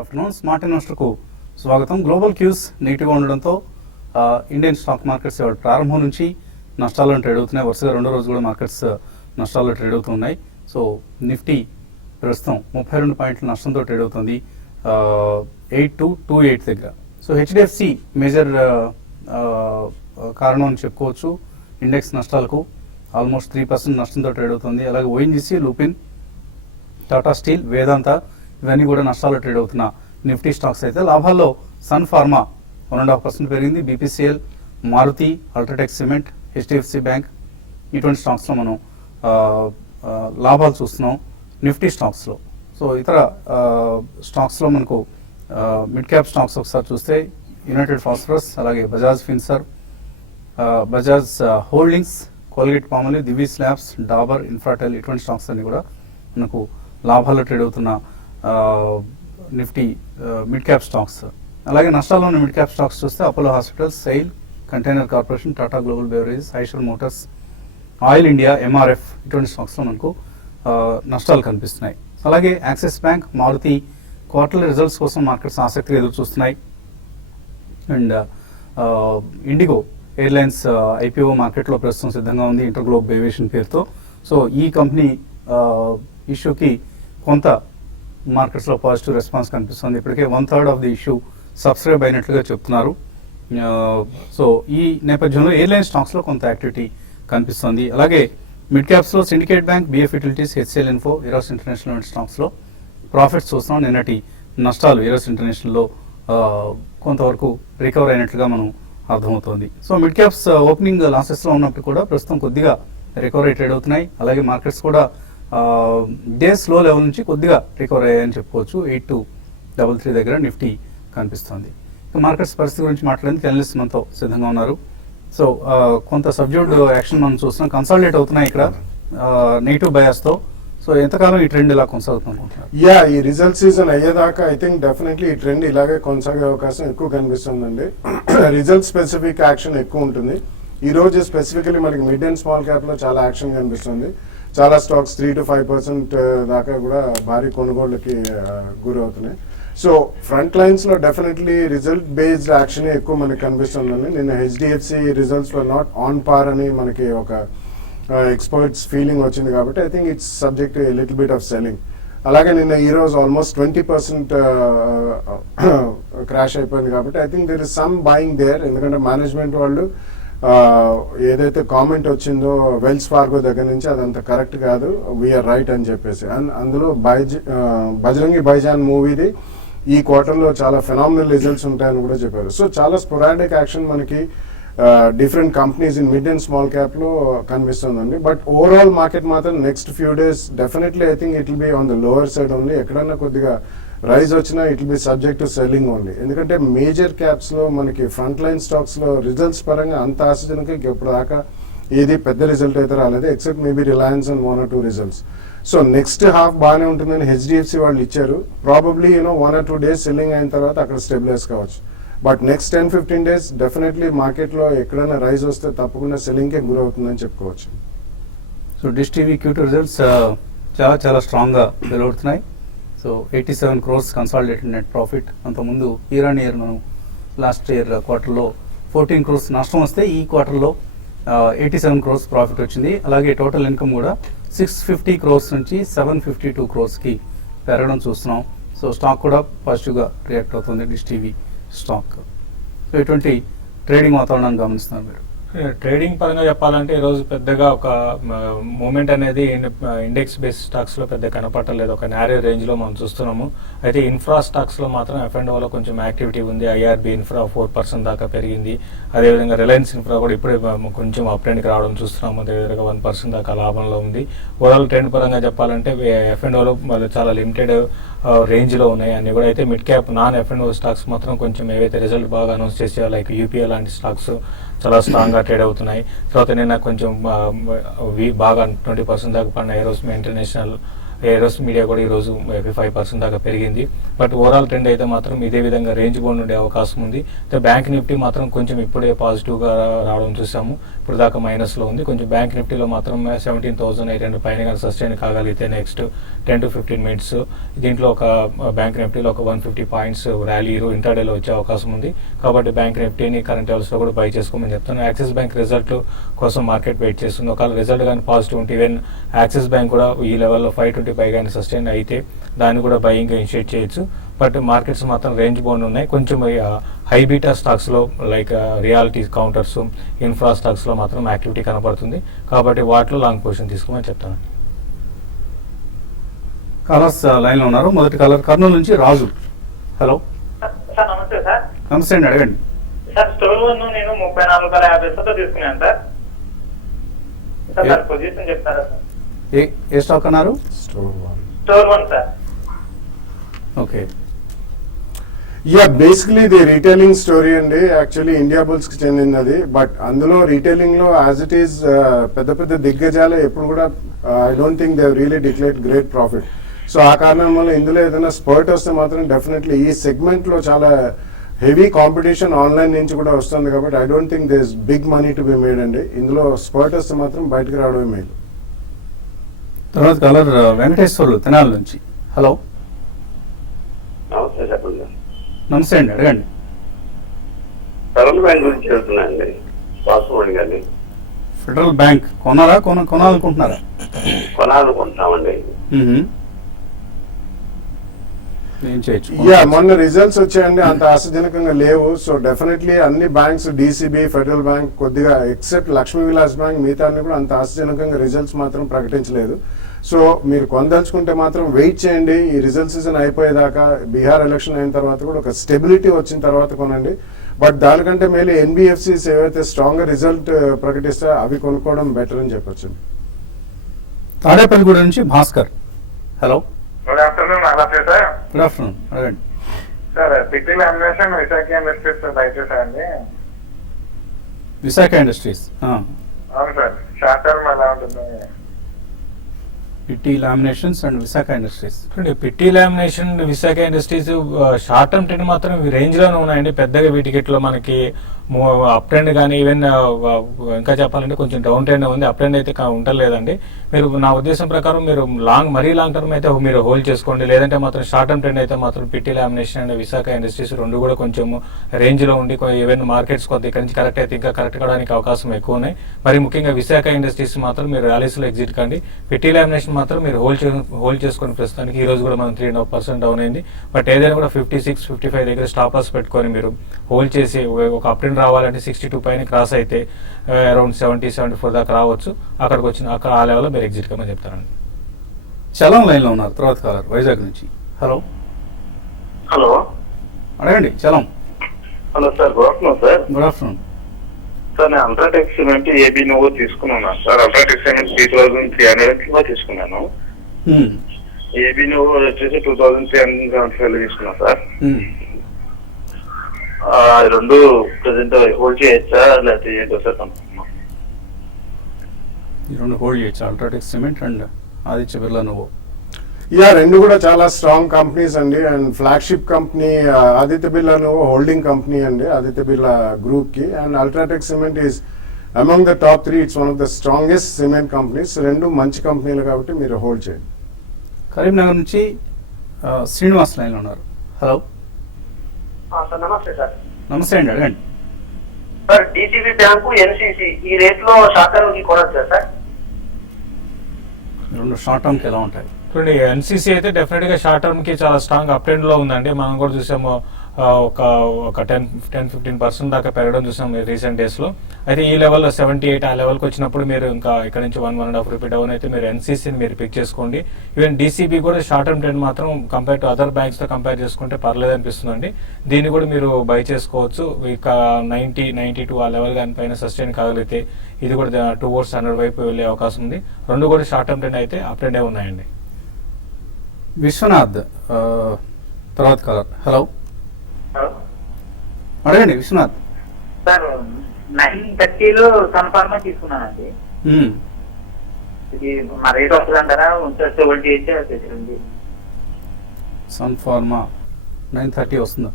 Afternoon smart ఇన్వెస్టర్కు స్వాగతం. Global cues నెగిటివ్గా ఉండడంతో ఇండియన్ స్టాక్ మార్కెట్స్ ప్రారంభం నుంచి నష్టాలను ట్రేడ్ అవుతున్నాయి. వరుసగా రెండో రోజు కూడా మార్కెట్స్ నష్టాల్లో ట్రేడ్ అవుతున్నాయి. సో నిఫ్టీ ప్రస్తుతం 32 పాయింట్ల నష్టంతో ట్రేడ్ అవుతుంది 8228 దగ్గర. సో హెచ్డిఎఫ్సి మేజర్ కారణం అని చెప్పుకోవచ్చు ఇండెక్స్ నష్టాలకు. ఆల్మోస్ట్ 3% నష్టంతో ట్రేడ్ అవుతుంది. అలాగే ఓఎన్జీసీ, లూపిన్, టాటా స్టీల్, వేదాంత ఇవన్నీ కూడా నష్టాల్లో ట్రేడ్ అవుతున్న నిఫ్టీ స్టాక్స్ అయితే లాభాల్లో సన్ ఫార్మా 1.5% పెరిగింది. BPCL, Maruti, UltraTech cement, HDFC bank ఇటువంటి స్టాక్స్లో మనం లాభాలు చూస్తున్నాం నిఫ్టీ స్టాక్స్లో. సో ఇతర స్టాక్స్లో మనకు మిడ్ క్యాప్ స్టాక్స్ ఒకసారి చూస్తే యునైటెడ్ ఫాస్ఫరస్, అలాగే Bajaj Finserv, Bajaj Holdings, Colgate Palmolive, Divi's labs, Dabur, Infratel ఇటువంటి స్టాక్స్ అన్ని కూడా మనకు లాభాల్లో ట్రేడ్ అవుతున్న నిఫ్టీ మిడ్ క్యాప్ స్టాక్స్. అలాగే నష్టాల్లో ఉన్న మిడ్ క్యాప్ స్టాక్స్ చూస్తే Apollo hospitals, SAIL, container corporation, Tata global beverages, Eicher motors, oil India, MRF ఇటువంటి స్టాక్స్లో మనకు నష్టాలు కనిపిస్తున్నాయి. అలాగే Axis bank, Maruti quarterly results కోసం మార్కెట్స్ ఆసక్తిగా ఎదురు చూస్తున్నాయి. అండ్ ఇండిగో ఎయిర్లైన్స్ ఐపీఓ మార్కెట్లో ప్రస్తుతం సిద్ధంగా ఉంది ఇంటర్గ్లోబ్ ఏవియేషన్ పేరుతో. సో ఈ కంపెనీ ఇష్యూకి కొంత మార్కెట్స్లో పాజిటివ్ రెస్పాన్స్ కనిపిస్తుంది. ఇప్పటికే 1/3 ఆఫ్ ది ఇష్యూ సబ్స్క్రైబ్ అయినట్లుగా చెప్తున్నారు. సో ఈ నేపథ్యంలో ఎయిర్లైన్ స్టాక్స్లో కొంత యాక్టివిటీ కనిపిస్తుంది. అలాగే మిడ్ క్యాప్స్లో syndicate bank, BF utilities, HCL info, Eros international వంటి స్టాక్స్లో ప్రాఫిట్స్ చూస్తున్నాం. నిన్నటి నష్టాలు ఈరోస్ ఇంటర్నేషనల్లో కొంతవరకు రికవర్ అయినట్లుగా మనం అర్థమవుతోంది. సో మిడ్ క్యాప్స్ ఓపెనింగ్ లాసెస్లో ఉన్నప్పుడు కూడా ప్రస్తుతం కొద్దిగా రికవరీ ట్రేడ్ అవుతున్నాయి. అలాగే మార్కెట్స్ కూడా డేస్ లో లెవెల్ నుంచి కొద్దిగా రికవర్ అయ్యాయని చెప్పుకోవచ్చు. 8233 దగ్గర నిఫ్టీ కనిపిస్తుంది. ఇక మార్కెట్స్ పరిస్థితి గురించి మాట్లాడేందుకు అనలిస్ట్ మనతో సిద్ధంగా ఉన్నారు. సో కొంత సబ్జ్యూడ్ యాక్షన్ మనం చూస్తున్నాం, కన్సాలిడేట్ అవుతున్నాయి ఇక్కడ నెగిటివ్ బయాస్తో. సో ఎంతకాలం ఈ ట్రెండ్ ఇలా కొనసాగుతుంది? ఈ రిజల్ట్ సీజన్ అయ్యేదాకా ఐ థింక్ డెఫినెట్లీ ఈ ట్రెండ్ ఇలాగే కొనసాగే అవకాశం ఎక్కువ కనిపిస్తుందండి. రిజల్ట్ స్పెసిఫిక్ యాక్షన్ ఎక్కువ ఉంటుంది. ఈ రోజు స్పెసిఫికలీ మనకి మిడ్ అండ్ స్మాల్ క్యాప్ లో చాలా యాక్షన్ కనిపిస్తుంది. చాలా స్టాక్స్ 3 to 5% దాకా కూడా భారీ కొనుగోళ్లకి గురవుతున్నాయి. సో ఫ్రంట్ లైన్స్ లో డెఫినెట్లీ రిజల్ట్ బేస్డ్ యాక్షన్ ఎక్కువ మనకి కనిపిస్తుందండి. నిన్న HDFC results were not on par అని మనకి ఒక ఎక్స్పర్ట్స్ ఫీలింగ్ వచ్చింది కాబట్టి I think it's subject to little bit of selling. అలాగే నిన్న ఈ రోజు ఆల్మోస్ట్ 20% క్రాష్ అయిపోయింది కాబట్టి I think there is some buying there. ఎందుకంటే మేనేజ్మెంట్ వాళ్ళు ఏదైతే కామెంట్ వచ్చిందో వెల్స్ ఫార్గో దగ్గర నుంచి అదంతా కరెక్ట్ కాదు, వీఆర్ రైట్ అని చెప్పేసి. అండ్ అందులో బజరంగి బైజాన్ మూవీది ఈ క్వార్టర్లో చాలా ఫెనామినల్ రిజల్ట్స్ ఉంటాయని కూడా చెప్పారు. సో చాలా స్పొరాడిక్ యాక్షన్ మనకి different companies in mid and small cap లో కనిపిస్తుందండి. బట్ ఓవరాల్ మార్కెట్ మాత్రం next few days definitely I think it will be on the lower side only. ఎక్కడన్నా కొద్దిగా రైజ్ వచ్చినా it will be subject to selling only. ఎందుకంటే major caps లో మనకి front line stocks లో రిజల్ట్స్ పరంగా అంత ఆశజనక ఇప్పుడు దాకా ఏది పెద్ద రిజల్ట్ అయితే రాలేదు, except maybe Reliance and 1 or 2 results. So next half బాగానే ఉంటుందని హెచ్డిఎఫ్సి వాళ్ళు ఇచ్చారు. ప్రాబబ్లీ 1 or 2 days సెల్లింగ్ అయిన తర్వాత అక్కడ స్టెబిలైజ్ కావచ్చు. బట్ నెక్స్ట్ 10-15 days డెఫినెట్లీ మార్కెట్లో ఎక్కడైనా రైజ్ వస్తే తప్పకుండా సెల్లింగ్కే గురవుతుందని చెప్పుకోవచ్చు. So dish TV Q2 results చాలా స్ట్రాంగ్గా వెలువడుతున్నాయి. So 87 crores consolidated net profit. అంతకుముందు ఇయర్ ఆన్ ఇయర్ మనం లాస్ట్ ఇయర్ క్వార్టర్లో 14 crores నష్టం వస్తే ఈ క్వార్టర్లో 87 crores ప్రాఫిట్ వచ్చింది. అలాగే టోటల్ ఇన్కమ్ కూడా 650 crores నుంచి 752 crores పెరగడం చూస్తున్నాం. సో స్టాక్ కూడా పాజిటివ్గా రియాక్ట్ అవుతుంది డిష్ టీవీ స్టాక్. సో ఇటువంటి ట్రేడింగ్ వాతావరణాన్ని గమనిస్తున్నారు మీరు? ట్రేడింగ్ పరంగా చెప్పాలంటే ఈరోజు పెద్దగా ఒక మూమెంట్ అనేది ఇండెక్స్ బేస్డ్ స్టాక్స్లో పెద్ద కనపడలేదు. ఒక నారో రేంజ్లో మనం చూస్తున్నాము. అయితే ఇన్ఫ్రా స్టాక్స్లో మాత్రం F&Oలో కొంచెం యాక్టివిటీ ఉంది. ఐఆర్బి ఇన్ఫ్రా 4% దాకా పెరిగింది. అదేవిధంగా రిలయన్స్ ఇన్ఫ్రా కూడా ఇప్పుడే కొంచెం అప్ ట్రెండ్కి రావడం చూస్తున్నాము. అదేవిధంగా 1% దాకా లాభంలో ఉంది. ఓవరాల్ ట్రెండ్ పరంగా చెప్పాలంటే F&Oలో చాలా లిమిటెడ్ రేంజ్లో ఉన్నాయి అన్ని కూడా. అయితే mid cap non F&O stocks మాత్రం కొంచెం ఏవైతే రిజల్ట్ బాగా అనౌన్స్ చేసాయో లైక్ యూపీఐ లాంటి స్టాక్స్ చాలా స్ట్రాంగ్గా ట్రేడ్ అవుతున్నాయి. తర్వాత నిన్న కొంచెం బాగా 20% దాకా పడిన ఏరోస్మే ఇంటర్నేషనల్, ఏరోస్ మీడియా కూడా ఈ రోజు 5% దాకా పెరిగింది. బట్ ఓవరాల్ ట్రెండ్ అయితే మాత్రం ఇదే విధంగా రేంజ్ బౌండ్ ఉండే అవకాశం ఉంది. బ్యాంక్ నిఫ్టీ మాత్రం కొంచెం ఇప్పుడే పాజిటివ్గా రావడం చూసాము, ఇప్పుడు దాకా మైనస్లో ఉంది. కొంచెం బ్యాంక్ నిఫ్టీలో మాత్రం 17,800 పైన కానీ సస్టైన్ కాగలిగితే నెక్స్ట్ 10 to 15 మినిట్స్ దీంట్లో ఒక బ్యాంక్ నిఫ్టీలో ఒక 150 పాయింట్స్ ర్యాలీ ఇంటర్డేలో వచ్చే అవకాశం ఉంది. కాబట్టి బ్యాంక్ నిఫ్టీని కరెంట్ లెవెల్స్లో కూడా బై చేసుకోమని చెప్తాను. యాక్సిస్ బ్యాంక్ రిజల్ట్ కోసం మార్కెట్ వెయిట్ చేస్తుంది. ఒకవేళ రిజల్ట్ కానీ పాజిటివ్ ఉంటే ఈవెన్ యాక్సిస్ బ్యాంక్ కూడా ఈ లెవెల్లో 520 పై కానీ సస్టైన్ అయితే దాన్ని కూడా బయింగ్ ఇనిషియేట్ చేయొచ్చు. బట్ మార్కెట్స్ మాత్రం రేంజ్ బౌండ్ ఉన్నాయి. కొంచెం హై బీటా స్టాక్స్లో లైక్ రియాలిటీ కౌంటర్స్, ఇన్ఫ్రా స్టాక్స్లో మాత్రం యాక్టివిటీ కనపడుతుంది. కాబట్టి వాటిలో లాంగ్ పొజిషన్ తీసుకోమని చెప్తాను. కాలర్స్ లైన్లో ఉన్నారు. మొదటి కాలర్ కర్నూలు నుంచి రాజు. హలో సార్ నమస్తే సార్. నమస్తే అండి, అడగండి. సార్ స్టోర్ 1 నేను 34,50 తీసుకున్నాను సార్. సార్ పొజిషన్ చెప్తారా సార్? ఏ స్టాక్ అన్నారు? Store 1 sir. ఓకే, బేసికలీ ఇది రీటైలింగ్ స్టోరీ అండి. యాక్చువల్లీ ఇండియా బుల్స్ కి చెందినది. బట్ అందులో రీటైలింగ్ లో యాజ్ ఇట్ ఈస్ పెద్ద పెద్ద దిగ్గజాలు ఎప్పుడు కూడా I don't think they really declared great profit. So ఆ కారణం వల్ల ఇందులో ఏదైనా స్పర్ట్ వస్తే మాత్రం డెఫినెట్లీ ఈ సెగ్మెంట్ లో చాలా హెవీ కాంపిటీషన్ ఆన్లైన్ నుంచి కూడా వస్తుంది. కాబట్టి I don't think they is big money to be made అండి. ఇందులో స్పర్ట్ వస్తే మాత్రం బయటకు రావడమే మేలు. తర్వాత కాలర్ వెంకటేశ్వర్లు తెనాలి నుంచి. హలో నమస్తే, చెప్పండి. నమస్తే అండి, అడగండి. ఫెడరల్ బ్యాంక్ గురించి చెప్తున్నానండి, పాస్వర్డ్ కానీ ఫెడరల్ బ్యాంక్ కొనాలా కొనాలనుకుంటున్నారా? కొనాలనుకుంటున్నామండి. ఏం చేయొచ్చు? మొన్న రిజల్ట్స్ వచ్చాయండి, అంత ఆశాజనకంగా లేవు. సో డెఫినెట్లీ అన్ని బ్యాంక్స్, డిసిబి, ఫెడరల్ బ్యాంక్ కొద్దిగా ఎక్సెప్ట్ లక్ష్మీ విలాస్ బ్యాంక్ మిగతా అన్ని కూడా అంత ఆశాజనకంగా రిజల్ట్స్ మాత్రం ప్రకటించలేదు. సో మీరు కొనదలుచుకుంటే మాత్రం వెయిట్ చేయండి. ఈ రిజల్ట్ సీజన్ అయిపోయేదాకా, బీహార్ ఎలక్షన్ అయిన తర్వాత కూడా ఒక స్టెబిలిటీ వచ్చిన తర్వాత కొనండి. బట్ దానికంటే మేలు ఎన్బిఎఫ్సిస్ ఏవైతే స్ట్రాంగ్ రిజల్ట్ ప్రకటిస్తే అవి కొనుక్కోవడం బెటర్ అని చెప్పొచ్చు. తాడేపల్లిగూడ నుంచి భాస్కర్. Hello good afternoon. నమస్తే సార్. గుడ్ ఆఫ్టర్నూన్, అడగండి. Sir Pitti lamination Visakha Industries దయచేసి అండి. విశాఖ ఇండస్ట్రీస్. అవును సార్, షార్ట్ టర్మ్ ఎలా ఉంటుంది? Pitti laminations and Visakha Industries. Pitti lamination, Visakha Industries short term trend మాత్రం రేంజ్ లోనే ఉన్నాయండి. పెద్దగా వీటికిట్లో మనకి అప్ ట్రెండ్ కానీ ఈవెన్ ఇంకా చెప్పాలంటే కొంచెం డౌన్ ట్రెండ్ ఉంది, అప్ ట్రెండ్ అయితే ఉండలేదండి. మీరు నా ఉద్దేశం ప్రకారం మీరు మరీ లాంగ్ టర్మ్ అయితే మీరు హోల్డ్ చేసుకోండి. లేదంటే మాత్రం షార్ట్ టర్మ్ ట్రెండ్ అయితే మాత్రం పిట్టి లామినేషన్ అండ్ విశాఖ ఇండస్ట్రీస్ రెండు కూడా కొంచెం రేంజ్ లో ఉండి ఈవెన్ మార్కెట్స్ కొద్ది ఇక్కడి నుంచి కరెక్ట్ అయితే ఇంకా కరెక్ట్ కావడానికి అవకాశం ఎక్కువ ఉన్నాయి. మరి ముఖ్యంగా విశాఖ ఇండస్ట్రీస్ మాత్రం మీరు ర్యాలీస్ లో ఎగ్జిట్ కండి. పిట్టి లామినేషన్ మాత్రం మీరు హోల్డ్ చేసుకుని ప్రస్తుతానికి ఈ రోజు కూడా మనం 3.5% డౌన్ అయింది. బట్ ఏదైనా కూడా 56, 55 దగ్గర స్టాప్ లాస్ పెట్టుకొని మీరు హోల్డ్ చేసి ఒక అప్ ట్రెండ్ రావాలంటే 62 పైన క్రాస్ అయితే అరౌండ్ 70, 74 దాకా రావచ్చు. అక్కడికి వచ్చిన అక్కడ ఆ లెవెల్లో మీరు ఎగ్జిట్ కమని చెప్తారండి. చలం లైన్ లో ఉన్నారు. తర్వాత కాలర్ వైజాగ్ నుంచి. హలో హలో, అడగండి. Chalam. Hello sir, good afternoon sir. Good afternoon sir నేను అల్ట్రాటెక్ సిమెంట్ ఏబీ నోవో తీసుకున్నాను సార్. అల్ట్రాటెక్ సిమెంట్ 3,300 తీసుకున్నాను. ఏబీ నోవో వచ్చేసి 2,375 తీసుకున్నాను సార్. రెండు ప్రెసెంట్ హోల్డ్ చేయొచ్చా లేకపోతే ఏంటో సార్? ఈ రెండు హోల్డ్ చేయొచ్చు, UltraTech cement and Aditya Birla novo. రెండు కూడా చాలా స్ట్రాంగ్ కంపెనీస్ అండి. And flagship company Aditya Birla novo holding company అండి, ఆదిత్య బిర్లా గ్రూప్ కి. And UltraTech cement is among the top 3. It's one of the strongest cement companies. రెండు మంచి కంపెనీలు కాబట్టి మీరు హోల్డ్ చేయండి. కరీంనగర్ నుంచి శ్రీనివాస్ లైన్ లో ఉన్నారు. హలో సార్ నమస్తే సార్. నమస్తే అండి, అడగండి. సార్ డిసిబి బ్యాంకు, ఎన్సిసి ఈ రేట్ లో షార్ట్ టర్మ్ కి కొనొచ్చా సార్? రెండు షార్ట్ టర్మ్ కి ఎలా ఉంటాయి? చూడండి, ఎన్సీసీ అయితే డెఫినెట్ గా షార్ట్ టర్మ్ కి చాలా స్ట్రాంగ్ అప్ ట్రెండ్ లో ఉందండి. మనం కూడా చూసాము ఒక 10-15% దాకా పెరగడం చూసాం రీసెంట్ డేస్ లో. అయితే ఈ లెవెల్లో 78 ఆ లెవెల్కి వచ్చినప్పుడు మీరు ఇంకా ఇక్కడ నుంచి 1.5 రూపీ డౌన్ అయితే మీరు ఎన్సీసీని మీరు పిక్ చేసుకోండి. ఈవెన్ డీసీబీ కూడా షార్ట్ టర్మ్ ట్రెండ్ మాత్రం కంపేర్ టు అదర్ బ్యాంక్స్ తో కంపేర్ చేసుకుంటే పర్లేదు అనిపిస్తుందండి. దీన్ని కూడా మీరు బై చేసుకోవచ్చు. ఇక 90-92 ఆ లెవెల్ కానీ పైన సస్టైన్ కాగలిగితే ఇది కూడా టువర్డ్స్ 100 వైపు వెళ్ళే అవకాశం ఉంది. రెండు కూడా షార్ట్ టర్మ్ ట్రెండ్ అయితే అప్ ట్రెండే ఉన్నాయండి. విశ్వనాథ్ తర్వాత కాలర్. హలో అడగండి విశ్వనాథ్. సార్ 930లో సన్ఫార్మా తీసుకున్నానండి. ఇది మా రేట్ వస్తుంది అంటారా ఉంటే వడ్డీ అయితే తెచ్చింది. సన్ ఫార్మా 930 వస్తుందా?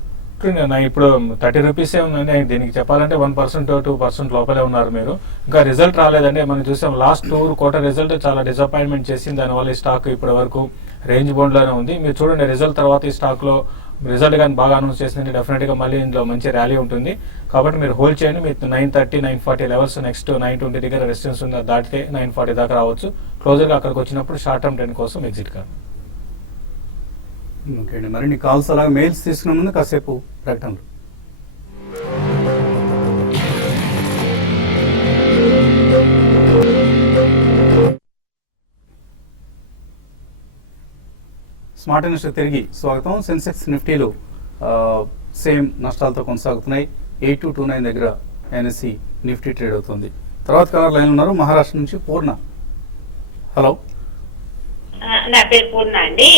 ఇప్పుడు 30 రూపీసే ఉందండి. దీనికి చెప్పాలంటే 1% 2% లోపలే ఉన్నారు మీరు. ఇంకా రిజల్ట్ రాలేదండి. మనం చూసాం లాస్ట్ 2 క్వార్టర్ రిజల్ట్ చాలా డిసప్పాయింట్మెంట్ చేసింది. దానివల్ల ఈ స్టాక్ ఇప్పటి వరకు రేంజ్ బౌండ్లోనే ఉంది. మీరు చూడండి రిజల్ట్ తర్వాత ఈ స్టాక్లో రిజల్ట్ కానీ బాగా అనౌన్స్ చేసిందంటే డెఫినెట్గా మళ్ళీ ఇందులో మంచి ర్యాలీ ఉంటుంది. కాబట్టి మీరు హోల్డ్ చేయండి. మీరు 930 940 లెవెల్స్ నెక్స్ట్ 920 దగ్గర రెసిస్టెన్స్ ఉంది. దాటితే 940 దాకా రావచ్చు. క్లోజర్గా అక్కడికి వచ్చినప్పుడు షార్ట్ టర్మ్ ట్రెండ్ కోసం ఎగ్జిట్ కాదు. ఓకే అండి, మరిన్ని కాల్స్ అలాగే మెయిల్స్ తీసుకునే ముందు కాసేపు ప్రకటనలు. స్మార్ట్ ఇన్వెస్టర్ తిరిగి స్వాగతం. సెన్సెక్స్ నిఫ్టీలు సేమ్ నష్టాలతో కొనసాగుతున్నాయి. 8229 దగ్గర ఎన్ఎస్సి నిఫ్టీ ట్రేడ్ అవుతుంది. తర్వాత కలర్ లైన్ ఉన్నారు మహారాష్ట్ర నుంచి పూర్ణ. హలో, నా పేరు పూర్ణ అండి.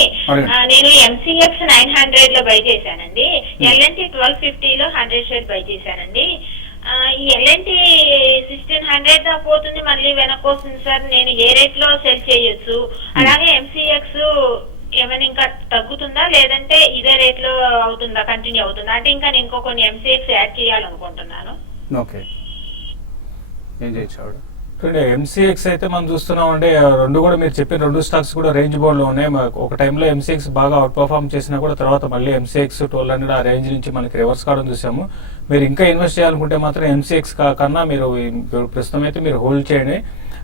నేను ఎంసీఎక్స్ 900 లో బై చేశానండి. ఎల్ఎన్టీ 1250 లో 100 షేర్ బై చేశానండి. ఈ ఎల్ఎన్టీ 1600 దాకా పోతుంది, మళ్ళీ వెనక్కి వస్తుంది సార్. నేను ఏ రేట్ లో సెల్ చేయొచ్చు? అలాగే ఎంసీఎక్స్ ఏమైనా ఇంకా తగ్గుతుందా లేదంటే ఇదే రేట్ లో అవుతుందా, కంటిన్యూ అవుతుందా? అంటే ఇంకా నేను ఇంకో కొన్ని ఎంసీఎక్స్ యాడ్ చేయాలనుకుంటున్నాను. ఓకే, ఏం చేయొచ్చు? ఎంసీఎక్స్ అయితే మనం చూస్తున్నాం అంటే రెండు కూడా మీరు చెప్పిన 2 స్టాక్స్ కూడా రేంజ్ బౌండ్ లో ఉన్నాయి. ఒక టైంలో ఎంసీఎక్స్ బాగా అవుట్ పర్ఫార్మ్ చేసినా కూడా తర్వాత మళ్ళీ ఎంసీఎక్స్ 1200 ఆ రేంజ్ నుంచి మనకి రివర్స్ కావడం చూసాము. మీరు ఇంకా ఇన్వెస్ట్ చేయాలనుకుంటే మాత్రం ఎంసీఎక్స్ కన్నా మీరు ప్రస్తుతం అయితే మీరు హోల్డ్ చేయండి.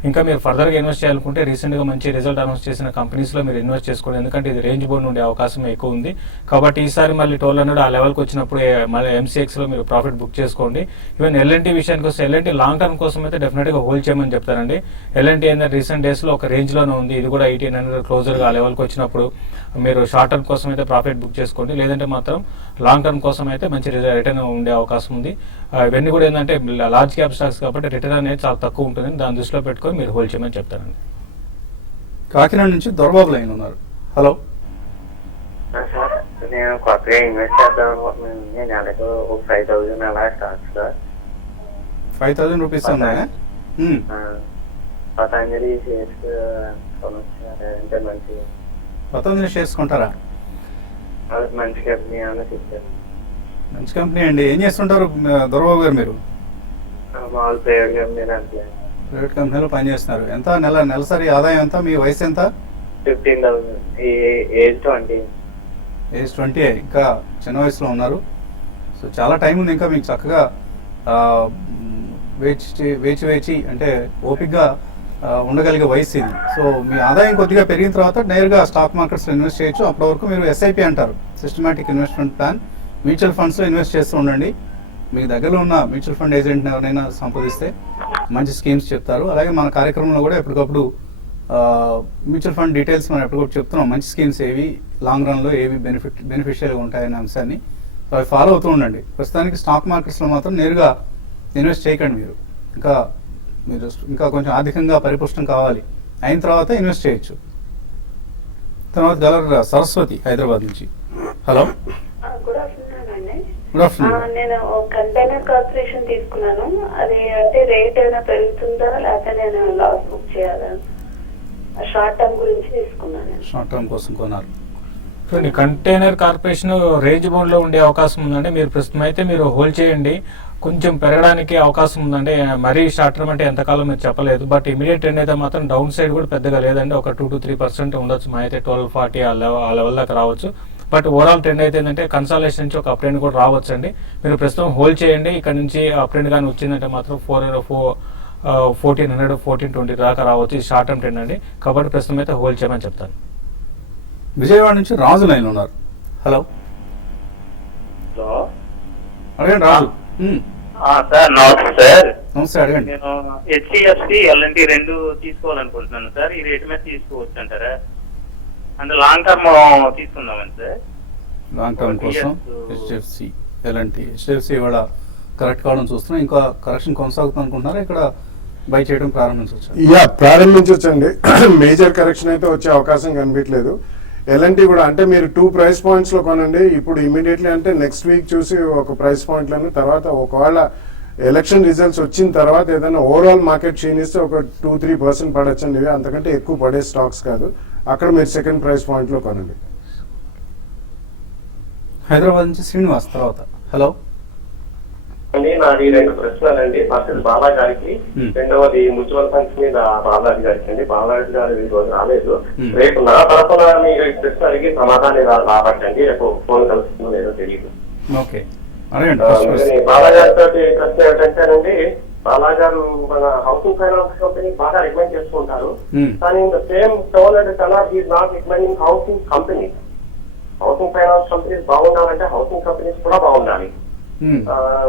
ఇంకా మీరు ఫర్దర్గా ఇన్వెస్ట్ చేయాలనుకుంటే రీసెంట్గా మంచి రిజల్ట్ అనౌన్స్ చేసిన కంపెనీస్లో మీరు ఇన్వెస్ట్ చేసుకోండి. ఎందుకంటే ఇది రేంజ్ బౌండ్ ఉండే అవకాశం ఎక్కువ ఉంది. కాబట్టి ఈసారి మళ్ళీ 1200 ఆ లెవెల్కి వచ్చినప్పుడు మళ్ళీ ఎంసీఎక్స్లో మీరు ప్రాఫిట్ బుక్ చేసుకోండి. ఈవెన్ ఎల్ఎన్టీ విషయానికి వస్తే ఎల్ఎన్టీ లాంగ్ టర్మ్ కోసం అయితే డెఫినెట్గా హోల్డ్ చేయమని చెప్తారండి. ఎల్ఎన్టీ ఏంటంటే రీసెంట్ డేస్లో ఒక రేంజ్లోనే ఉంది. ఇది కూడా 1800 క్లోజర్గా ఆ లెవెల్కి వచ్చినప్పుడు మీరు షార్ట్ టర్మ్ కోసం అయితే ప్రాఫిట్ బుక్ చేసుకోండి. లేదంటే మాత్రం లాంగ్ టర్మ్ కోసం అయితే మంచి రిటర్న్ ఉండే అవకాశం ఉంది. ఇవన్నీ కూడా ఏంటంటే లార్జ్ క్యాప్ స్టాక్స్ కాబట్టి రిటర్న్ అనేది చాలా తక్కువ ఉంటుంది. దాని దృష్టిలో పెట్టుకొని మీరు హోల్డ్ చేయమని చెప్తానండి. కాకినాడ నుంచి దొరబాబు లైన్ ఉన్నారు. హలో, సార్ నేను కొత్తగా ఇన్వెస్ట్ చేద్దాం అనుకుంటున్నాను. నెలకు ఒక 5000 అలా స్టాక్స్ సార్. 5000 రూపీస్ ఉన్నాయా? పతంజలి షేర్స్ అంటే మంచి పతంజలి షేర్స్ కొంటారా? మంచి కంపెనీ అని చెప్పారు. మంచి కంపెనీ అండి. ఏం చేస్తుంటారు దొరబాబు గారు మీరు? మామూలు ప్రైవేట్ కంపెనీ అంటే. ప్రైవేట్ కంపెనీలో పనిచేస్తున్నారు. ఎంత నెలసరి ఆదాయం ఎంత? మీ వయసు ఎంత? 15,000. ఏజ్ 20. ఏజ్ 20. ఇంకా చిన్న వయసులో ఉన్నారు. సో చాలా టైం ఉంది ఇంకా మీకు. చక్కగా వేచి అంటే ఓపిక్గా ఉండగలిగే వయసు ఇది. సో మీ ఆదాయం కొద్దిగా పెరిగిన తర్వాత నేరుగా స్టాక్ మార్కెట్స్లో ఇన్వెస్ట్ చేయొచ్చు. అప్పటి వరకు మీరు ఎస్ఐపి అంటారు, సిస్టమాటిక్ ఇన్వెస్ట్మెంట్ ప్లాన్, మ్యూచువల్ ఫండ్స్లో ఇన్వెస్ట్ చేస్తూ ఉండండి. మీ దగ్గరలో ఉన్న మ్యూచువల్ ఫండ్ ఏజెంట్ని ఎవరైనా సంప్రదిస్తే మంచి స్కీమ్స్ చెప్తారు. అలాగే మన కార్యక్రమంలో కూడా ఎప్పటికప్పుడు మ్యూచువల్ ఫండ్ డీటెయిల్స్ మనం ఎప్పటికప్పుడు చెప్తున్నాం. మంచి స్కీమ్స్ ఏవి లాంగ్ రన్లో ఏవి బెనిఫిషియల్గా ఉంటాయనే అంశాన్ని అవి ఫాలో అవుతూ ఉండండి. ప్రస్తుతానికి స్టాక్ మార్కెట్స్లో మాత్రం నేరుగా ఇన్వెస్ట్ చేయకండి. మీరు ఇంకా కొంచెం ఆర్థికంగా పరిపుష్టం కావాలి అయిన తర్వాత ఇన్వెస్ట్ చేయొచ్చు. తర్వాత గలర్ సరస్వతి హైదరాబాద్ నుంచి. హలో, గుడ్ ఆఫ్టర్నూన్ అండి. Good afternoon. నేను కంటైనర్ కార్పొరేషన్ తీసుకున్నాను. అది అంటే రేట్ ఏమైనా పెరుగుతుందా లేకపోతే నేను లాస్ బుక్ చేయాలా? షార్ట్ టర్మ్ గురించి తీసుకున్నాను. షార్ట్ టర్మ్ కోసం కొన్నారు. కంటైనర్ కార్పొరేషన్ రేంజ్ బౌండ్ లో ఉండే అవకాశం ఉందండి. మీరు ప్రస్తుతం అయితే మీరు హోల్డ్ చేయండి. కొంచెం పెరగడానికి అవకాశం ఉందండి. మరీ షార్ట్ టర్మ్ అంటే ఎంతకాలం మీరు చెప్పలేదు. బట్ ఇమీడియట్ ట్రెండ్ అయితే మాత్రం డౌన్ సైడ్ కూడా పెద్దగా లేదండి. ఒక 2 to 3% ఉండొచ్చు. మా అయితే 1240 ఆ లెవెల్ దాకా రావచ్చు. బట్ ఓవరాల్ ట్రెండ్ అయితే ఏంటంటే కన్సాలేషన్ నుంచి ఒక అప్ ట్రెండ్ కూడా రావచ్చు అండి. మీరు ప్రస్తుతం హోల్డ్ చేయండి. ఇక్కడ నుంచి అప్ ట్రెండ్ కానీ వచ్చిందంటే మాత్రం 1400 1420 దాకా రావచ్చు. ఇది షార్ట్ టర్మ్ ట్రెండ్ అండి. కాబట్టి ప్రస్తుతం అయితే హోల్డ్ చేయమని చెప్తాను. విజయవాడ నుంచి రాజు లైన్ ఉన్నారు. హలో, అడగండి రాజు. సార్ నమస్తే సార్. నమస్తే, అడగండి. నేను హెచ్డిఎఫ్సి ఎల్ఎన్టీ 2 తీసుకోవాలనుకుంటున్నాను సార్. ఈ రేట్ మీద తీసుకోవచ్చు అంటారా? అంటే లాంగ్ టర్మ్ తీసుకుందామని సార్. లాంగ్ టర్మ్ కోసం హెచ్డిఎఫ్సి ఎల్ఎన్టీ. హెచ్డిఎఫ్సి ఇవాళ కరెక్ట్ కావడం చూస్తున్నాం. ఇంకా కరెక్షన్ కొనసాగుతుంది అనుకుంటున్నారా? ఇక్కడ బై చేయడం ప్రారంభించవచ్చు? ప్రారంభించవచ్చండి. మేజర్ కరెక్షన్ అయితే వచ్చే అవకాశం కనిపించలేదు. ఎల్ఎన్టీ కూడా అంటే మీరు 2 ప్రైస్ పాయింట్స్ లో కొనండి. ఇప్పుడు ఇమీడియట్లీ అంటే నెక్స్ట్ వీక్ చూసి ఒక ప్రైస్ పాయింట్లను తర్వాత ఒకవేళ ఎలక్షన్ రిజల్ట్స్ వచ్చిన తర్వాత ఏదైనా ఓవరాల్ మార్కెట్ క్షీణిస్తే ఒక 2-3% పడొచ్చండి, ఇవి అంతకంటే ఎక్కువ పడే స్టాక్స్ కాదు. అక్కడ మీరు సెకండ్ ప్రైస్ పాయింట్లో కొనండి. హైదరాబాద్ నుంచి శ్రీనివాస్ తర్వాత. హలో అండి, నాది 2 ప్రశ్నలండి. ఫస్ట్ బాలా గారికి, రెండవది మ్యూచువల్ ఫండ్స్ మీద బాలాజీ గారికి అండి. బాలాజీ గారు ఈ రోజు రాలేదు. రేపు నా తరఫున మీరు ఈ ప్రశ్న అడిగి సమాధానం రాబట్టండి. రేపు ఫోన్ కలుస్తుందో లేదో తెలియదు. ఓకే, బాలా గారితో ప్రశ్న ఏంటంటేనండి, బాలా గారు మన హౌసింగ్ ఫైనాన్స్ కంపెనీ బాగా రికమెండ్ చేసుకుంటారు. కానీ in the same tone and colour he's not recommending housing company. Housing finance companies బాగుండాలంటే హౌసింగ్ కంపెనీస్ కూడా బాగుండాలి.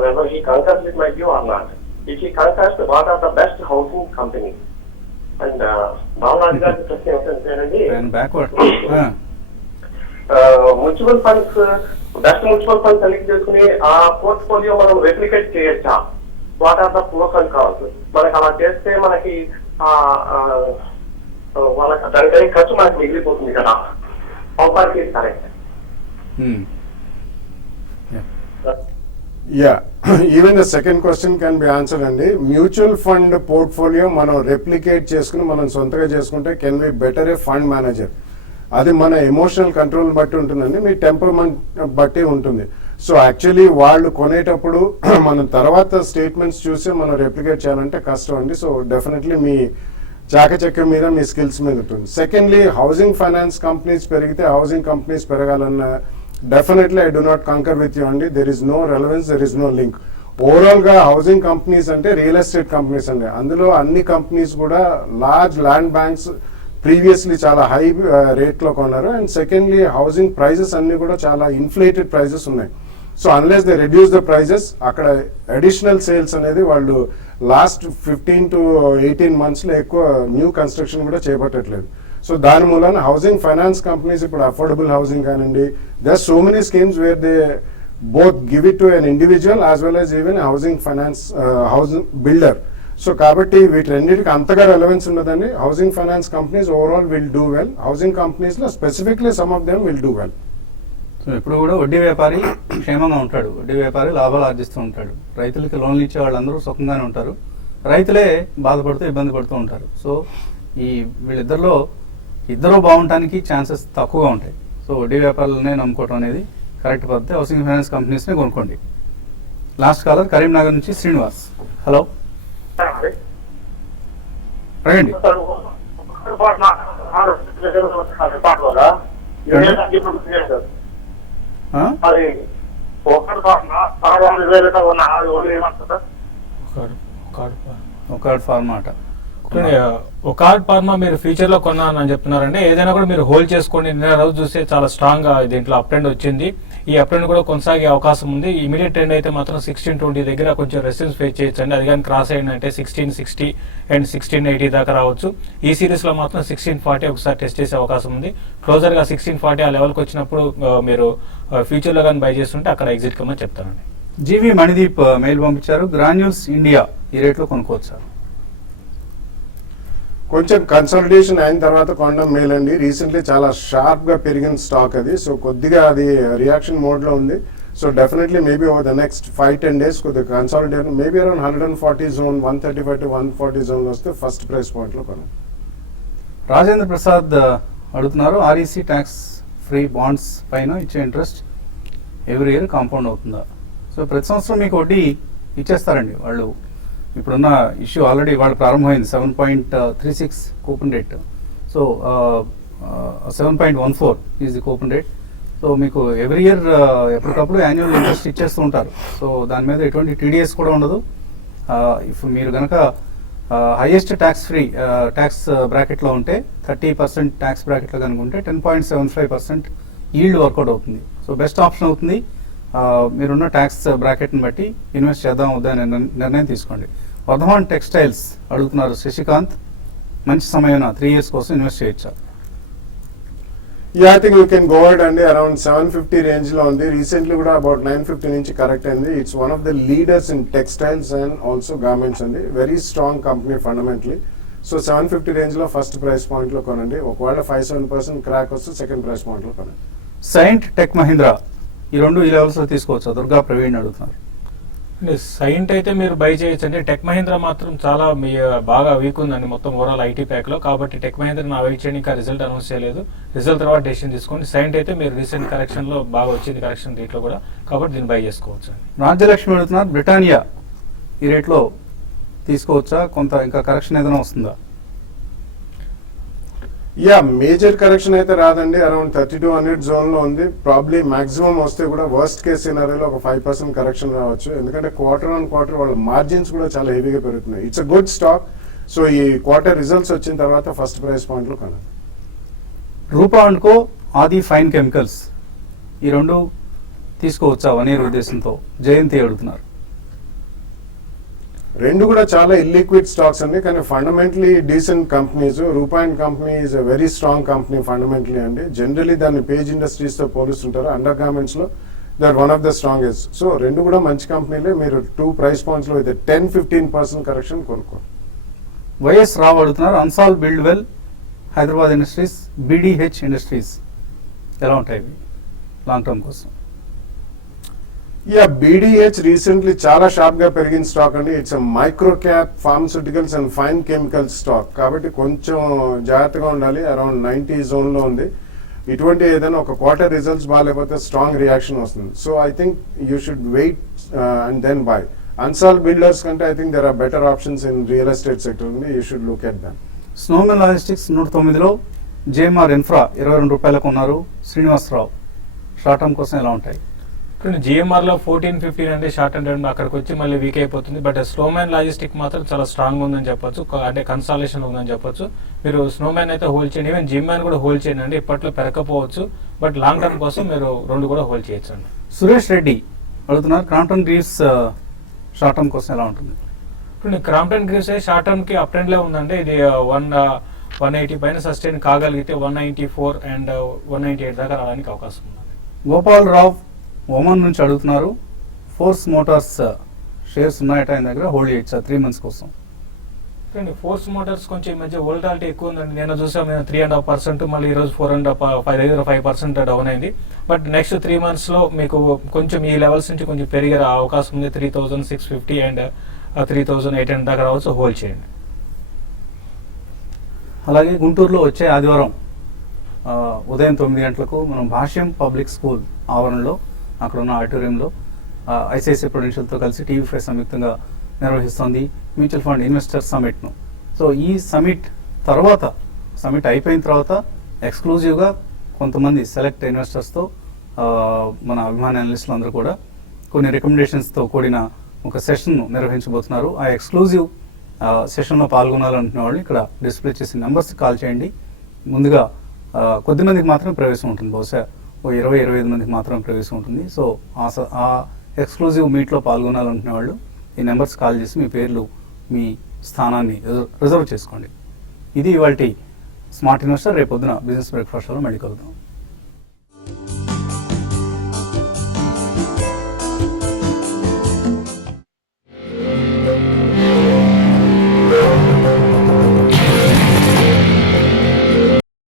Whether he concurs with my view or not. If he concurs, what are the best housing companies? And Balaji గారి ప్రశ్న ఏంటంటేనండి, mutual funds best mutual fund select చేసుకుని ఆ portfolio మనం replicate చేయొచ్చా? What are the pros and cons? మనకి అలా చేస్తే మనకి వాళ్ళకి దానికై ఖర్చు మనకి మిగిలిపోతుంది కదా. Compare correct. Yeah, even the second question can be answered అండి. మ్యూచువల్ ఫండ్ పోర్ట్ఫోలియో మనం రెప్లికేట్ చేసుకుని మనం సొంతగా చేసుకుంటే can be better A fund manager. అది మన ఎమోషనల్ కంట్రోల్ బట్టి ఉంటుందండి, మీ టెంపర్మెంట్ బట్టి ఉంటుంది. సో యాక్చువల్లీ వాళ్ళు కొనేటప్పుడు మనం తర్వాత స్టేట్మెంట్స్ చూసి మనం రెప్లికేట్ చేయాలంటే కష్టం అండి. సో డెఫినెట్లీ మీ చాకచక్యం మీద, మీ స్కిల్స్ మీద ఉంటుంది. సెకండ్లీ, హౌసింగ్ ఫైనాన్స్ కంపెనీస్ పెరిగితే హౌసింగ్ కంపెనీస్ పెరగాలన్న definitely I do not concur with you అండి. There is no relevance, there is no link. Overall గా హౌసింగ్ కంపెనీస్ అంటే రియల్ ఎస్టేట్ కంపెనీస్ అండి. అందులో అన్ని కంపెనీస్ కూడా లార్జ్ ల్యాండ్ బ్యాంక్స్ ప్రీవియస్లీ చాలా హై రేట్ లో కొన్నారు. అండ్ సెకండ్లీ, హౌసింగ్ ప్రైజెస్ అన్ని కూడా చాలా ఇన్ఫ్లేటెడ్ ప్రైజెస్ ఉన్నాయి. So unless they reduce the prices, అక్కడ అడిషనల్ సేల్స్ అనేది వాళ్ళు లాస్ట్ 15 to 18 months లో ఎక్కువ న్యూ కన్స్ట్రక్షన్ కూడా చేపట్టట్లేదు. సో దాని మూలన హౌసింగ్ ఫైనాన్స్ కంపెనీస్ ఇప్పుడు అఫోర్డబుల్ హౌసింగ్ కానివ్వండి, there so many schemes where they both give it to an individual as well as even housing finance housing builder. So కాబట్టి వీటిన్నిటికి అంతగా రెలవెన్స్ ఉండదండి. Housing finance companies overall will do well. Housing companies లో specifically some of them will do well. So ఇప్పుడు కూడా వడ్డీ వ్యాపారి క్షేమంగా ఉంటాడు, వడ్డీ వ్యాపారి లాభాలు ఆర్జిస్తూ ఉంటాడు. రైతులకి లోన్లు ఇచ్చే వాళ్ళందరూ సుఖంగానే ఉంటారు, రైతులే బాధపడుతూ ఇబ్బంది పడుతూ ఉంటారు. సో ఈ వీళ్ళిద్దరిలో ఇద్దరు బాగుంటానికి ఛాన్సెస్ తక్కువగా ఉంటాయి. సో వడ్డీ వ్యాపారాలనే నమ్ముకోవడం అనేది కరెక్ట్ పద్ధతి. హౌసింగ్ ఫైనాన్స్ కంపెనీస్నే కొనుక్కోండి. లాస్ట్ కాలర్ కరీంనగర్ నుంచి శ్రీనివాస్. హలో రండి. ఒక ఫార్మాట్ ఒకార్డ్ ఫార్మా మీరు ఫ్యూచర్ లో కొన్నానని చెప్తున్నారంటే ఏదైనా కూడా మీరు హోల్డ్ చేసుకోండి. నిన్న రోజు చూస్తే చాలా స్ట్రాంగ్ గా దీంట్లో అప్ ట్రెండ్ వచ్చింది. ఈ అప్ ట్రెండ్ కూడా కొనసాగే అవకాశం ఉంది. ఇమీడియట్ ట్రెండ్ అయితే మాత్రం 1620 దగ్గర కొంచెం రెసిస్టెన్స్ ఫేస్ చేయొచ్చండి. అది కానీ క్రాస్ అయిందంటే 1660 అండ్ 1680 దాకా రావచ్చు. ఈ సిరీస్ లో మాత్రం 1640 ఒకసారి టెస్ట్ చేసే అవకాశం ఉంది. క్లోజర్ గా 1640 ఆ లెవెల్కి వచ్చినప్పుడు మీరు ఫ్యూచర్ లో కానీ బై చేస్తుంటే అక్కడ ఎగ్జిట్ కమ్మని చెప్తానండి. జీవి మణిదీప్ మెయిల్ పంపించారు, గ్రాన్యూల్స్ ఇండియా ఈ రేట్లో కొనుక్కోవచ్చు. కొంచెం కన్సల్టేషన్ అయిన తర్వాత కొనడం మేలండి. రీసెంట్లీ చాలా షార్ప్ గా పెరిగిన స్టాక్ అది. సో కొద్దిగా అది రియాక్షన్ మోడ్ లో ఉంది. So definitely maybe over the next 5-10 days కొద్దిగా consolidation maybe around 140 zone, 135 to 140 zone వస్తే ఫస్ట్ ప్రైస్ పాయింట్ లో కొనం. రాజేంద్ర ప్రసాద్ అడుగుతున్నారు, ఆర్ఈసీ ట్యాక్స్ ఫ్రీ బాండ్స్ పైన ఇచ్చే ఇంట్రెస్ట్ ఎవ్రీ ఇయర్ కాంపౌండ్ అవుతుందా? సో ప్రతి సంవత్సరం మీకు వడ్డీ ఇచ్చేస్తారండి వాళ్ళు. ఇప్పుడున్న ఇష్యూ ఆల్రెడీ వాళ్ళు ప్రారంభమైంది. 7.36 coupon rate. So 7.14 is the coupon rate. So మీకు ఎవ్రీ ఇయర్ ఎప్పటికప్పుడు యాన్యువల్ ఇంట్రెస్ట్ ఇచ్చేస్తూ ఉంటారు. సో దాని మీద ఎటువంటి టీడీఎస్ కూడా ఉండదు. ఇఫ్ మీరు కనుక హైయెస్ట్ ట్యాక్స్ ఫ్రీ ట్యాక్స్ బ్రాకెట్లో ఉంటే 30% ట్యాక్స్ బ్రాకెట్లో కనుక ఉంటే 10.75% ఈల్డ్ వర్కౌట్ అవుతుంది. సో బెస్ట్ ఆప్షన్ అవుతుంది. మీరున్న ట్యాక్స్ బ్రాకెట్ని బట్టి ఇన్వెస్ట్ చేద్దాం వద్దా అనే నిర్ణయం తీసుకోండి. వర్ధమాన్ టెక్స్టైల్స్ అడుగుతున్నారు శశికాంత్, మంచి సమయం 3 years కోసం ఇన్వెస్ట్ చేయొచ్చా? I think you can go ahead అండి. అరౌండ్ 750 రేంజ్ లో ఉంది. రీసెంట్లీ కూడా అబౌట్ 950 నుంచి కరెక్ట్ అయింది. It's one of the leaders in textiles and also garments అండి. Very strong company fundamentally. So 750 range లో ఫస్ట్ ప్రైస్ పాయింట్ లో కొనండి. ఒకవేళ 5-7% క్రాక్ వస్తే సెకండ్ ప్రైస్ పాయింట్ లో కొనండి. సైంట్ టెక్ మహీంద్రా ఈ రెండు ఈ లెవెల్స్ లో తీసుకోవచ్చు. దుర్గా ప్రవీణ్ అడుగుతున్నారు. సైంట్ అయితే మీరు బై చేయొచ్చు అండి. టెక్ మహీంద్రా మాత్రం చాలా బాగా వీక్ ఉందండి మొత్తం ఓవరాల్ ఐటీ ప్యాక్ లో. కాబట్టి టెక్ మహీంద్రా వెయిట్ చేయండి, ఇంకా రిజల్ట్ అనౌన్స్ చేయలేదు. రిజల్ట్ తర్వాత డెసిషన్ తీసుకోండి. సైంట్ అయితే మీరు రీసెంట్ కరెక్షన్ లో బాగా వచ్చింది, కరెక్షన్ రేట్ లో కూడా, కాబట్టి దీన్ని బై చేసుకోవచ్చు. రాజ్యలక్ష్మి అడుగుతున్నారు, బ్రిటానియా ఈ రేట్లో తీసుకోవచ్చా, కొంత ఇంకా కరెక్షన్ ఏదైనా వస్తుందా? యా, మేజర్ కరెక్షన్ అయితే రాదండి. అరౌండ్ 3200 జోన్ లో ఉంది. ప్రాబ్లీ మాక్సిమం వస్తే కూడా వర్స్ట్ కేస్ సినారియోలో ఒక 5% కరెక్షన్ రావచ్చు. ఎందుకంటే క్వార్టర్ ఆన్ క్వార్టర్ వాళ్ళ మార్జిన్స్ కూడా చాలా హెవీగా పెరుగుతున్నాయి. It's a good stock. So ఈ క్వార్టర్ రిజల్ట్స్ వచ్చిన తర్వాత ఫస్ట్ ప్రైస్ పాయింట్ లో కనుక రూపా అండ్ కో, ఆది ఫైన్ కెమికల్స్ ఈ రెండు తీసుకోవచ్చా అనే ఉద్దేశంతో జయంతి అడుగుతున్నారు. రెండు కూడా చాలా ఇల్లిక్విడ్ స్టాక్స్ అండి, కానీ fundamentally decent companies. Rupa and company is a very strong company fundamentally అండి. జనరలీ దాన్ని పేజ్ ఇండస్ట్రీస్ తో పోలుస్తుంటారు. అండర్ గార్మెంట్స్ లో they are one of the strongest. So రెండు కూడా మంచి కంపెనీలే. మీరు 2 ప్రైస్ పాయింట్స్ లో అయితే 10-15% కరెక్షన్ కొనుక్కోండి. వైఎస్ రావు అడుగుతున్నారు, Ansal build well, Hyderabad industries, BDH industries ఎలా ఉంటాయి లాంగ్ టర్మ్ కోసం? యా, బీడీహెచ్ రీసెంట్లీ చాలా షార్ప్ గా పెరిగిన స్టాక్ అండి. It's micro cap pharmaceuticals and fine chemicals stock. కాబట్టి కొంచెం జాగ్రత్తగా ఉండాలి. అరౌండ్ 90 జోన్ లో ఉంది. ఇటువంటి ఏదైనా ఒక క్వార్టర్ రిజల్ట్స్ బాగాలేకపోతే స్ట్రాంగ్ రియాక్షన్ వస్తుంది. So I think you should wait and then buy. Ansal builders కంటే I think there are better options in real estate sector ఉంది. You should look at them. Snowman logistics 109లో, JMR infra 22 రూపాయలకు ఉన్నారు. Srinivasarao short term కోసం ఎలా ఉంటాయి? GMR లో 14-15 అంటే షార్ట్ అండ్ అక్కడికి వచ్చి మళ్ళీ వీక్ అయిపోతుంది. బట్ స్నోమ్యాన్ లాజిస్టిక్ మాత్రం చాలా స్ట్రాంగ్ ఉందని చెప్పొచ్చు, అంటే కన్సాలేషన్ ఉందని చెప్పొచ్చు. మీరు స్నోమ్యాన్ అయితే హోల్డ్ చేయండి, ఈవెన్ జిమ్యాన్ కూడా హోల్డ్ చేయండి అండి. ఇప్పట్లో పెరగకపోవచ్చు, బట్ లాంగ్ టర్మ్ కోసం మీరు రెండు కూడా హోల్డ్ చేయొచ్చు అండి. సురేష్ రెడ్డి అడుగుతున్నారు, క్రాంప్టన్ గ్రీవ్స్ షార్ట్ టర్మ్ కోసం ఎలా ఉంటుంది? ఇప్పుడు క్రాంప్టన్ గ్రీవ్స్ షార్ట్ టర్మ్ కి అప్ ట్రెండ్ లో ఉందండి. ఇది 180 పైన సస్టైన్ కాగలిగితే 194 అండ్ 198 దాకా రావడానికి అవకాశం ఉంది. గోపాల్ రావు ఒమన్ నుంచి అడుగుతున్నారు, ఫోర్స్ మోటార్స్ షేర్స్ ఉన్నాయట ఆయన దగ్గర, హోల్డ్ చేయొచ్చా 3 months కోసం? ఫోర్స్ మోటార్స్ కొంచెం ఈ మధ్య వోల్టాలిటీ ఎక్కువ ఉందండి. నేను చూసాం 3.5%, మళ్ళీ ఈ రోజు 4.5% డౌన్ అయింది. బట్ నెక్స్ట్ 3 months లో మీకు కొంచెం ఈ లెవెల్స్ నుంచి కొంచెం పెరిగే అవకాశం ఉంది. 3650 అండ్ 3800 దాకా రావచ్చు, హోల్డ్ చేయండి. అలాగే గుంటూరులో వచ్చే ఆదివారం ఉదయం 9 గంటలకు మనం భాష్యం పబ్లిక్ స్కూల్ ఆవరణలో, అక్కడ ఉన్న ఆడిటోరియంలో ఐసిఐసిఐ ప్రొడెన్షియల్తో కలిసి టీవీ5 సంయుక్తంగా నిర్వహిస్తోంది మ్యూచువల్ ఫండ్ ఇన్వెస్టర్ సమిట్ను. సో ఈ సమిట్ తర్వాత, సమిట్ అయిపోయిన తర్వాత ఎక్స్క్లూజివ్గా కొంతమంది సెలెక్ట్ ఇన్వెస్టర్స్తో మన అభిమాన అనలిస్టులు అందరూ కూడా కొన్ని రికమెండేషన్స్తో కూడిన ఒక సెషన్ను నిర్వహించబోతున్నారు. ఆ ఎక్స్క్లూజివ్ సెషన్లో పాల్గొనాలనుకునే వాళ్ళు ఇక్కడ డిస్ప్లే చేసిన నెంబర్స్కి కాల్ చేయండి. ముందుగా కొద్ది మందికి మాత్రమే ప్రవేశం ఉంటుంది, బహుశా 20-25 మందికి మాత్రమే ప్రవేశం ఉంటుంది. సో ఆ ఎక్స్క్లూజివ్ మీట్లో పాల్గొనాలనుకునే వాళ్ళు ఈ నెంబర్స్ కాల్ చేసి మీ పేర్లు, మీ స్థానాన్ని రిజర్వ్ చేసుకోండి. ఇది ఇవాల్టి స్మార్ట్ ఇన్వెస్టర్. రేపు పొద్దున బిజినెస్ బ్రేక్ఫాస్ట్లో మళ్ళీ కలుద్దాం.